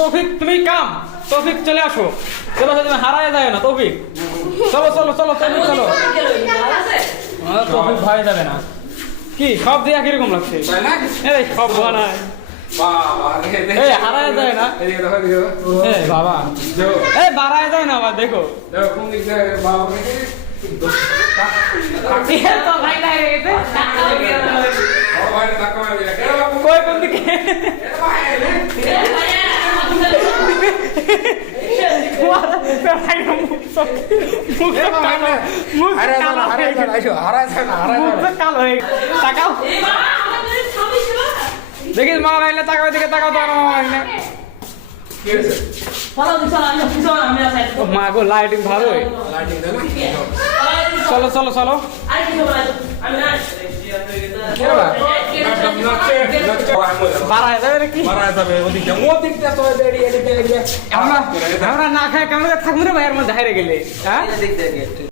তৌফিক তুমি কাম তৌফিক চলে আসো। চলো তুমি হারায় যায় না তৌফিক। চলো চলো চলো তৌফিক চলো। তৌফিক ভয় যাবে না। কি সব দিয়া কীরকম লাগছে? এই সব। এই হারায় যায় না। এদিকে দেখো এদিকে দেখো। এই বাবা। এই বাড়ায় যায় না আবার দেখো। দেখো কোন দিক থেকে বাবা রে এ তো ভাই লাগে গেছে বড় ভাই টাকা মারি রে কেন বাবু কই কোন দিকে মুখ কালো মুখ হারায় কালো না হারায় না আইসো হারায় না হারায় মুখ না কালো হয়ে তাকাও দেখিস মা ভাইলে তাকাও দিকে তাকাও তো মা ভাইলে মা গো লাইটিং না চলো চলো চলো বাড়ায় যাবে নাকি? মারা যাবে ওদিকে ওদিকটা তো এদিকে এদিকে এদিকে আমরা আমরা না খাই কেমন থাকব রে ভাইয়ের মধ্যে হাইরে গেলে। হ্যাঁ?